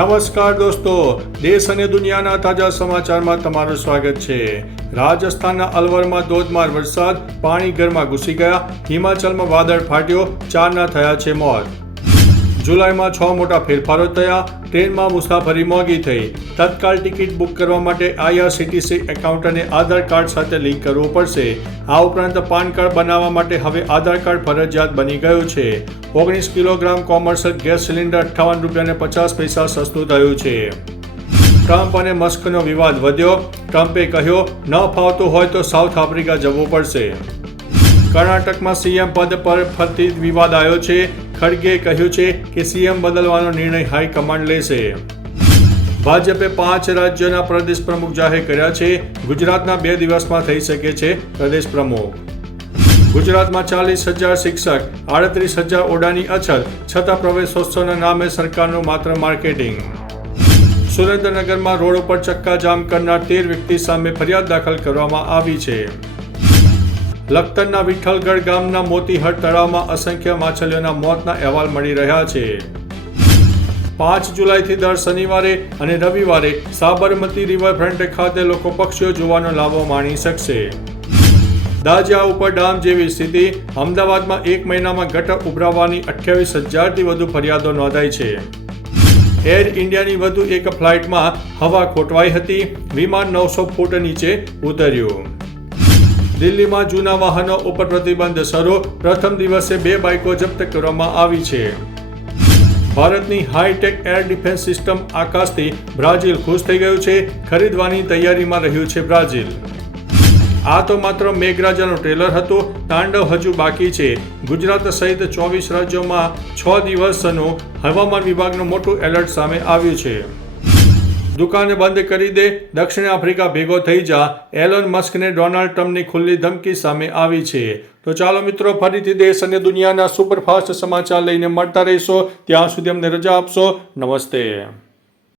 નમસ્કાર દોસ્તો, દેશ અને દુનિયાના તાજા સમાચારમાં તમારું સ્વાગત છે। રાજસ્થાનના અલવરમાં ધોધમાર વરસાદ, પાણી ઘરમાં ઘૂસી ગયા, હિમાચલમાં વાદળ ફાટ્યો, 4ના થયા છે મોત। જુલાઈમાં 6 મોટા ફેરફારો થયા, ટ્રેનમાં મુસાફરી મોંઘી થઈ, તત્કાલ ટિકિટ બુક કરવા માટે IRCTC એકાઉન્ટને આધાર કાર્ડ સાથે લિંક કરવું પડશે। આ ઉપરાંત પાન કાર્ડ બનાવવા માટે હવે આધાર કાર્ડ ફરજિયાત બની ગયું છે। 19 કિલોગ્રામ કોમર્શિયલ ગેસ સિલિન્ડર 58 રૂપિયાને 50 પૈસા સસ્તું થયું છે। ટ્રમ્પ અને મસ્કનો વિવાદ વધ્યો, ટ્રમ્પે કહ્યું ન ફાવતું હોય તો સાઉથ આફ્રિકા જવું પડશે। કર્ણાટકમાં CM પદ પર ફરીથી વિવાદ આવ્યો છે। ખડગેએ કહ્યું છે કે CM બદલવાનો નિર્ણય હાઈકમાન્ડ લેશે। ભાજપે 5 રાજ્યોના પ્રદેશ પ્રમુખ જાહેર કર્યા છે। ગુજરાતના 2 દિવસમાં થઈ શકે છે પ્રદેશ પ્રમુખ। ગુજરાતમાં 40,000 શિક્ષક, 38,000 ઓરડાની અછત, છતાં પ્રવેશોત્સવના નામે સરકારનું માત્ર માર્કેટિંગ। સુરેન્દ્રનગરમાં રોડ ઉપર ચક્કાજામ કરનાર 13 વ્યક્તિ સામે ફરિયાદ દાખલ કરવામાં આવી છે। લખતરના વિઠ્ઠલગઢ ગામના મોતીહર તળાવમાં અસંખ્ય માછલીઓના મોતના અહેવાલ મળી રહ્યા છે। 5 જુલાઈથી દર શનિવારે અને રવિવારે સાબરમતી રિવરફ્રન્ટ ખાતે લોકો પક્ષીઓ જોવાનો લાભો માણી શકશે। દાજ્યા ઉપર ડામ જેવી સ્થિતિ, અમદાવાદમાં 1 મહિનામાં ગટર ઉભરાવાની 28,000થી વધુ ફરિયાદો નોંધાઈ છે। એર ઇન્ડિયાની વધુ એક ફ્લાઇટમાં હવા ખોટવાઈ હતી, વિમાન 900 ફૂટ નીચે ઉતર્યું। દિલ્હીમાં જૂના વાહનો ઉપર પ્રતિબંધ શરૂ, પ્રથમ દિવસે 2 બાઇકો જપ્ત કરવામાં આવી છે। ભારતની હાઈટેક એર ડિફેન્સ સિસ્ટમ આકાશથી બ્રાઝિલ ખુશ થઈ ગયું છે, ખરીદવાની તૈયારીમાં રહ્યું છે બ્રાઝિલ। આ તો માત્ર મેઘરાજાનું ટ્રેલર હતું, તાંડવ હજુ બાકી છે। ગુજરાત સહિત 24 રાજ્યોમાં 6 દિવસનું હવામાન વિભાગનું મોટું એલર્ટ સામે આવ્યું છે। દુકાને બંધ કરી દે, દક્ષિણ આફ્રિકા ભેગો થઈ જા, એલોન મસ્કને ડોનાલ્ડ ટ્રમ્પની ખુલ્લી ધમકી સામે આવી છે। તો ચાલો મિત્રો, ફરીથી દેશ અને દુનિયાના સુપરફાસ્ટ સમાચાર લઈને મળતા રહીશો। ત્યાં સુધી અમને રજા આપશો। નમસ્તે।